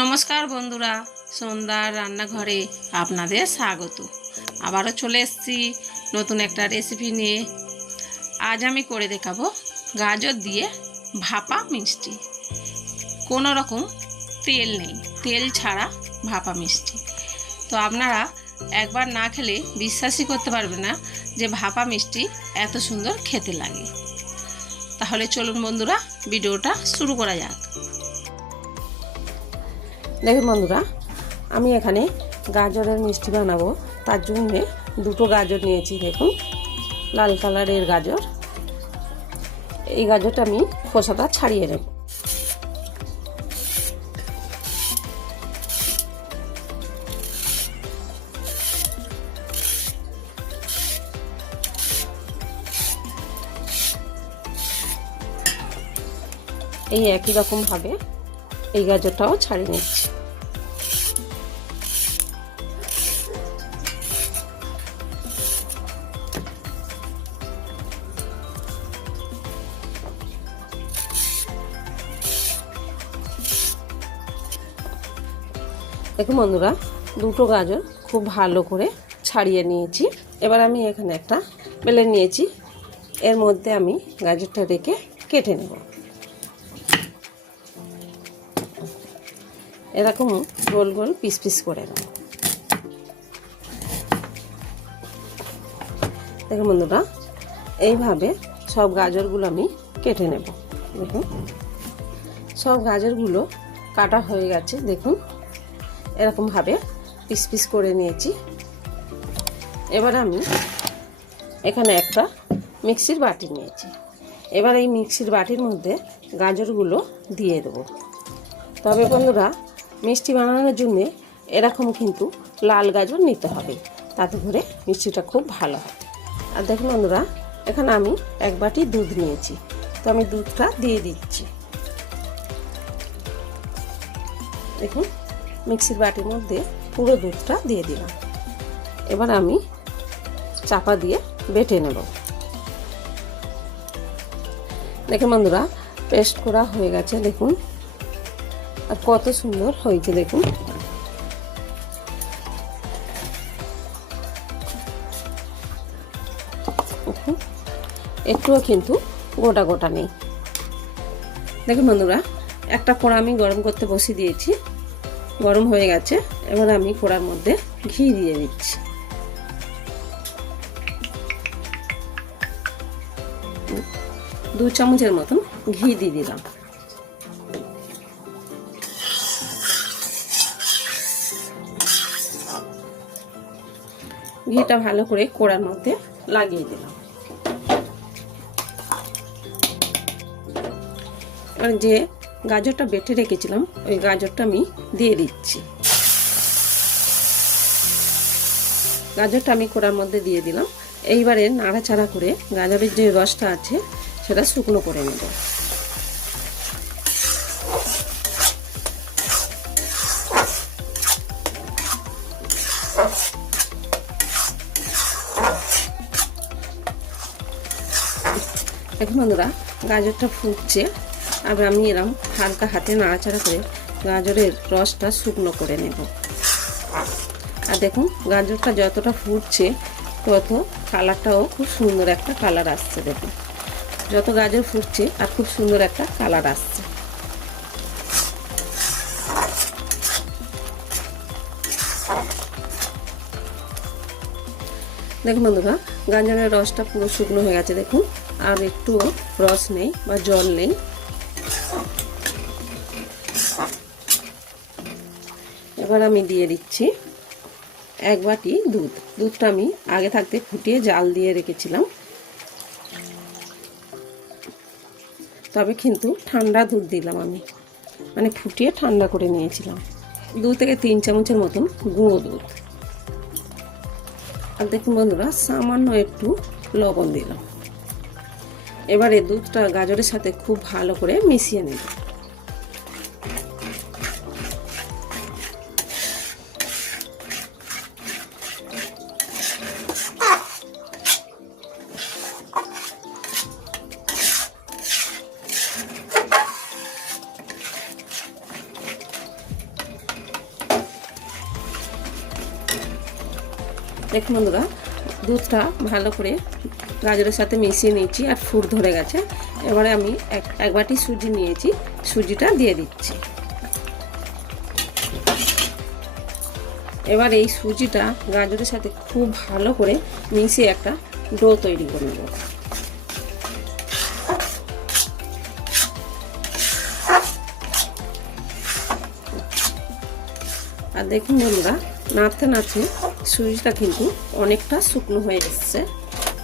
নমস্কার বন্ধুরা, সন্ধ্যার রান্নাঘরে আপনাদের স্বাগত। আবারও চলে এসেছি নতুন একটা রেসিপি নিয়ে। আজ আমি করে দেখাবো গাজর দিয়ে ভাপা মিষ্টি। কোনো রকম তেল নেই, তেল ছাড়া ভাপা মিষ্টি। তো আপনারা একবার না খেলে বিশ্বাসই করতে পারবেন না যে ভাপা মিষ্টি এত সুন্দর খেতে লাগে। তাহলে চলুন বন্ধুরা, ভিডিওটা শুরু করা যাক। দেখুন বন্ধুরা, আমি এখানে গাজরের মিষ্টি বানাবো। তার জন্যে দুটো গাজর নিয়েছি। দেখুন, লাল কালারের গাজর। এই গাজরটা আমি খোসাটা ছাড়িয়ে নেব। এই একই রকমভাবে এই গাজরটাও ছাড়িয়ে নিচ্ছি। দেখুন বন্ধুরা, দুটো গাজর খুব ভালো করে ছাড়িয়ে নিয়েছি। এবার আমি এখানে একটা বেলে নিয়েছি, এর মধ্যে আমি গাজরটা রেখে কেটে নেব। এরকম গোল গোল পিস পিস করে নেব। দেখুন বন্ধুরা, এইভাবে সব গাজরগুলো আমি কেটে নেব। দেখুন, সব গাজরগুলো কাটা হয়ে গেছে। দেখুন, এরকমভাবে পিস পিস করে নিয়েছি। এবার আমি এখানে একটা মিক্সির বাটি নিয়েছি। এবার এই মিক্সির বাটির মধ্যে গাজরগুলো দিয়ে দেবো। তবে বন্ধুরা, মিষ্টি বানানোর জন্যে এরকম কিন্তু লাল গাজর নিতে হবে, তাতে করে মিষ্টিটা খুব ভালো হয়। আর দেখুন বন্ধুরা, এখানে আমি এক বাটি দুধ নিয়েছি, তো আমি দুধটা দিয়ে দিচ্ছি। দেখুন, মিক্সির বাটির মধ্যে পুরো দুধটা দিয়ে দিলাম। এবার আমি চাপা দিয়ে বেটে নেব। দেখুন বন্ধুরা, পেস্ট করা হয়ে গেছে। দেখুন, আর কত সুন্দর হয়েছে। দেখুন, একটুও কিন্তু গোটা গোটা নেই। দেখুন বন্ধুরা, একটা কড়া আমি গরম করতে বসিয়ে দিয়েছি। গরম হয়ে গেছে। এবার আমি কড়ার মধ্যে ঘি দিয়ে দিচ্ছি। দু চামচের মতন ঘি দিয়ে দিলাম। ঘিটা ভালো করে কড়ার মধ্যে লাগিয়ে দিলাম। আর যে গাজরটা বেটে রেখেছিলাম, ওই গাজরটা আমি দিয়ে দিচ্ছি। গাজরটা আমি কড়ার মধ্যে দিয়ে দিলাম। এইবারে নাড়াচাড়া করে গাজরের যে রসটা আছে সেটা শুকনো করে নেব। এখন বন্ধুরা, গাজরটা ফুটছে। আবার আমি এরকম হালকা হাতে নাড়াচাড়া করে গাজরের রসটা শুকনো করে নেব। আর দেখুন, গাজরটা যতটা ফুটছে তত কালারটাও খুব সুন্দর একটা কালার আসছে। দেখুন, যত গাজর ফুটছে আর খুব সুন্দর একটা কালার আসছে। দেখুন বন্ধুরা, গাজরের রসটা পুরো শুকনো হয়ে গেছে। দেখুন, আর একটু রস নেই বা জল নেই। এবার আমি দিয়ে দিচ্ছি এক বাটি দুধ। দুধটা আমি আগে থাকতে ফুটিয়ে জাল দিয়ে রেখেছিলাম, তবে কিন্তু ঠান্ডা দুধ দিলাম আমি, মানে ফুটিয়ে ঠান্ডা করে নিয়েছিলাম। 2 থেকে 3 চামচের মতন গুঁড়ো দুধ। আর দেখুন বন্ধুরা, সামান্য একটু লবণ দিলাম। এবারে দুধটা গাজরের সাথে খুব ভালো করে মিশিয়ে নেব। দেখুন বন্ধুরা, দুধটা ভালো করে গাজরের সাথে মিশিয়ে নিয়েছি আর ফুট ধরে গেছে। এবারে আমি এক বাটি সুজি নিয়েছি, সুজিটা দিয়ে দিচ্ছি। এবার এই সুজিটা গাজরের সাথে খুব ভালো করে মিশিয়ে একটা ডো তৈরি করে নেব। আর দেখুন বন্ধুরা, নাড়তে নাড়তে সুজিটা কিন্তু অনেকটা শুকনো হয়ে এসছে।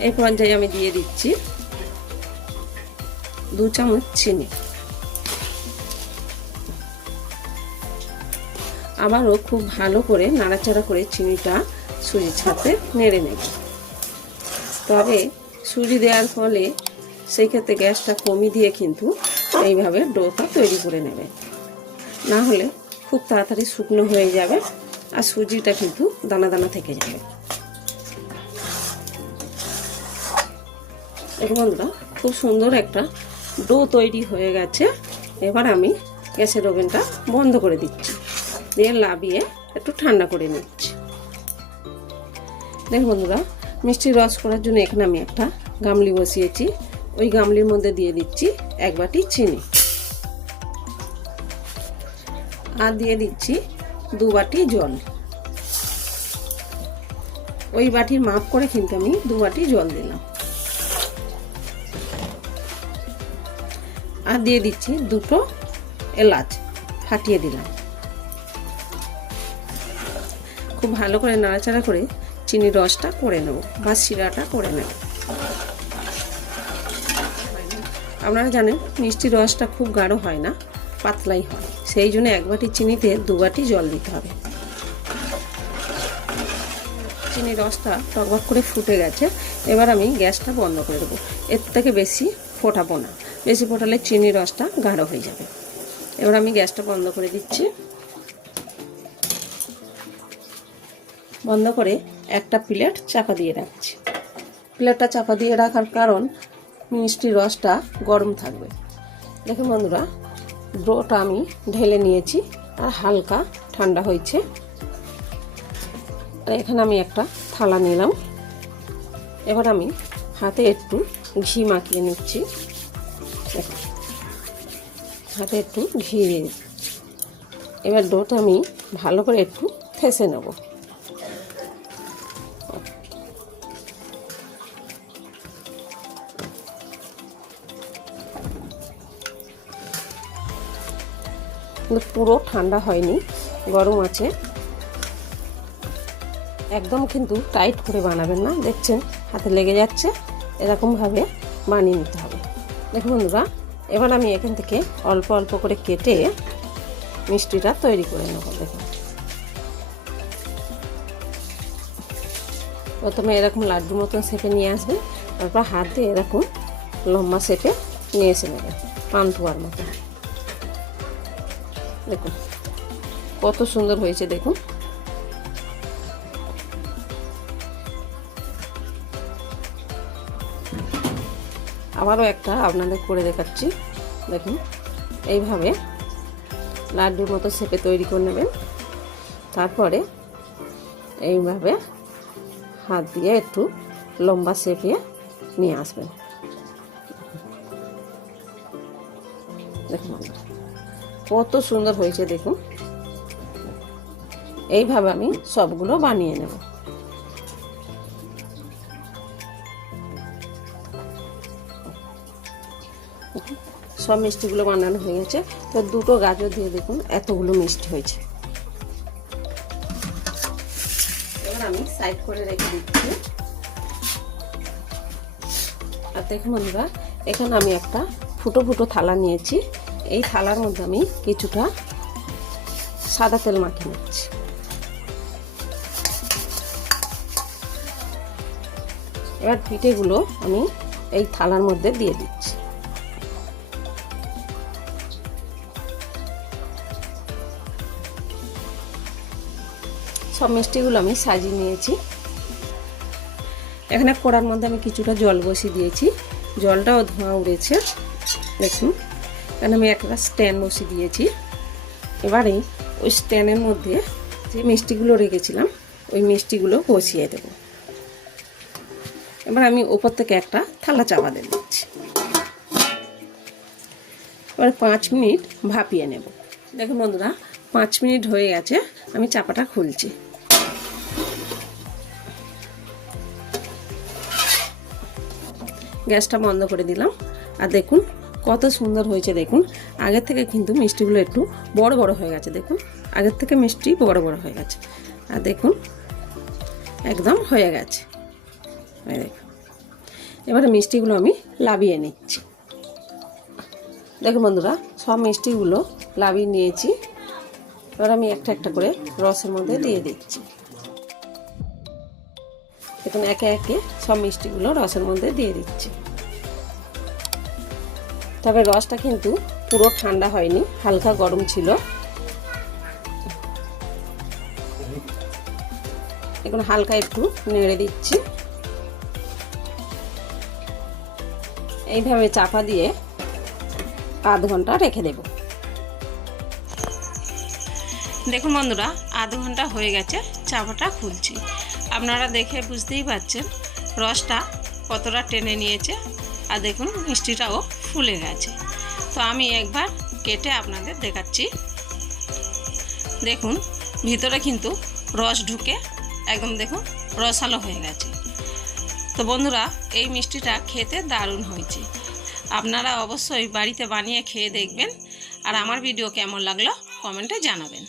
এই পর্যায়ে আমি দিয়ে দিচ্ছি 2 চামচ চিনি। আবারও খুব ভালো করে নাড়াচাড়া করে চিনিটা সুজির সাথে নেড়ে নেব। তবে সুজি দেওয়ার ফলে সেই ক্ষেত্রে গ্যাসটা কমিয়ে দিয়ে কিন্তু এইভাবে ডোটা তৈরি করে নেবে, না হলে খুব তাড়াতাড়ি শুকনো হয়ে যাবে আর সুজিটা কিন্তু দানা দানা থেকে যাবে। দেখুন বন্ধুরা, খুব সুন্দর একটা ডো তৈরি হয়ে গেছে। এবার আমি গ্যাসের ওভেনটা বন্ধ করে দিচ্ছি, দিয়ে লাভিয়ে একটু ঠান্ডা করে নিচ্ছি। দেখুন বন্ধুরা, মিষ্টির রস করার জন্য এখানে আমি একটা গামলি বসিয়েছি। ওই গামলির মধ্যে দিয়ে দিচ্ছি 1 বাটি চিনি আর দিয়ে দিচ্ছি 2 বাটি জল। ওই বাটির মাপ করে কিন্তু আমি 2 বাটি জল দিলাম। আর দিয়ে দিচ্ছি 2টো এলাচ ফাটিয়ে দিলাম। খুব ভালো করে নাড়াচাড়া করে চিনির রসটা করে নেব বা শিরাটা করে নেব। আপনারা জানেন মিষ্টির রসটা খুব গাঢ় হয় না, পাতলাই হয়। সেই জন্য 1 বাটি চিনিতে 2 বাটি জল দিতে হবে। চিনির রসটা টকবক করে ফুটে গেছে। এবার আমি গ্যাসটা বন্ধ করে দেবো। এর থেকে বেশি ফোটাবো না, বেশি ফোটালে চিনির রসটা গাঢ় হয়ে যাবে। এবার আমি গ্যাসটা বন্ধ করে দিচ্ছি। বন্ধ করে একটা প্লেট চাপা দিয়ে রাখছি। প্লেটটা চাপা দিয়ে রাখার কারণ মিষ্টির রসটা গরম থাকবে। দেখুন বন্ধুরা, ডোটা আমি ঢেলে নিয়েছি আর হালকা ঠান্ডা হয়েছে। আর এখানে আমি একটা থালা নিলাম। এবার আমি হাতে একটু ঘি মাখিয়ে নিচ্ছি। দেখুন, হাতে একটু ঘি দিয়ে দিচ্ছি। এবার ডোটা আমি ভালো করে একটু থেসে নেব। পুরো ঠান্ডা হয়নি, গরম আছে। একদম কিন্তু টাইট করে বানাবেন না, দেখছেন হাতে লেগে যাচ্ছে। এরকমভাবে বানিয়ে নিতে হবে। দেখুন বন্ধুরা, এবার আমি এখান থেকে অল্প অল্প করে কেটে মিষ্টিটা তৈরি করে নেব। দেখুন, প্রথমে এরকম লাড্ডুর মতন শেপে নিয়ে আসবে, তারপর হাত দিয়ে এরকম লম্বা শেপে নিয়ে এসে নেবে, পান্তুয়ার মতো। দেখুন কত সুন্দর হয়েছে। দেখুন, আবারও একটা আপনাদের করে দেখাচ্ছি। দেখুন, এইভাবে লাড্ডুর মতো শেপে তৈরি করে নেবেন। তারপরে এইভাবে হাত দিয়ে একটু লম্বা শেপে নিয়ে আসবেন। দেখুন কত সুন্দর হয়েছে। দেখুন, এইভাবে আমি সবগুলো বানিয়ে নেব। সব মিষ্টিগুলো বানানো হয়ে গেছে। তো 2টো গাজর দিয়ে দেখুন এতগুলো মিষ্টি হয়েছে। এবার আমি সাইড করে রেখে দিচ্ছি। আর দেখুন বন্ধুরা, এখানে আমি একটা ফুটো ফুটো থালা নিয়েছি। এই থালার মধ্যে আমি কিছুটা সাদা তেল মাখিয়ে নিচ্ছি। এবার পিঠেগুলো আমি এই থালার মধ্যে দিয়ে দিচ্ছি। সব মিষ্টিগুলো আমি সাজিয়ে নিয়েছি। এখানে কড়ার মধ্যে আমি কিছুটা জল বসিয়ে দিয়েছি, জলটাও ধোঁয়া উড়েছে। দেখুন, এখানে আমি একটা স্ট্যান্ড বসিয়ে দিয়েছি। এবারে ওই স্ট্যান্ডের মধ্যে যে মিষ্টিগুলো রেখেছিলাম ওই মিষ্টিগুলো বসিয়ে দেবো। এবার আমি ওপর থেকে একটা থালা চাপা দিয়ে দিচ্ছি। এবার 5 মিনিট ভাপিয়ে নেব। দেখুন বন্ধুরা 5 মিনিট হয়ে গেছে, আমি চাপাটা খুলছি। গ্যাসটা বন্ধ করে দিলাম। আর দেখুন কত সুন্দর হয়েছে। দেখুন আগের থেকে কিন্তু মিষ্টিগুলো একটু বড় বড় হয়ে গেছে। দেখুন আগের থেকে মিষ্টি বড় বড় হয়ে গেছে। আর দেখুন একদম হয়ে গেছে। দেখুন এবারে মিষ্টিগুলো আমি লাবিয়ে নিচ্ছি। দেখুন বন্ধুরা সব মিষ্টিগুলো লাবিয়ে নিয়েছি। এবার আমি একটা একটা করে রসের মধ্যে দিয়ে দিচ্ছি। দেখুন একে একে সব মিষ্টিগুলো রসের মধ্যে দিয়ে দিচ্ছি। তবে রসটা কিন্তু পুরো ঠান্ডা হয়নি, হালকা গরম ছিল। এখন হালকা একটু নেড়ে দিচ্ছি। এইভাবে চাপা দিয়ে আধ ঘন্টা রেখে দেব। দেখুন বন্ধুরা আধ ঘন্টা হয়ে গেছে, চাপাটা খুলছি। আপনারা দেখে বুঝতেই পারছেন রসটা কতটা টেনে নিয়েছে। আর দেখুন মিষ্টিটাও ফুলে গেছে। তো আমি একবার কেটে আপনাদের দেখাচ্ছি। দেখুন ভিতরে কিন্তু রস ঢুকে একদম দেখুন রসালো হয়ে গেছে। তো বন্ধুরা এই মিষ্টিটা খেতে দারুণ হয়েছে। আপনারা অবশ্যই বাড়িতে বানিয়ে খেয়ে দেখবেন। আর আমার ভিডিও কেমন লাগলো কমেন্টে জানাবেন।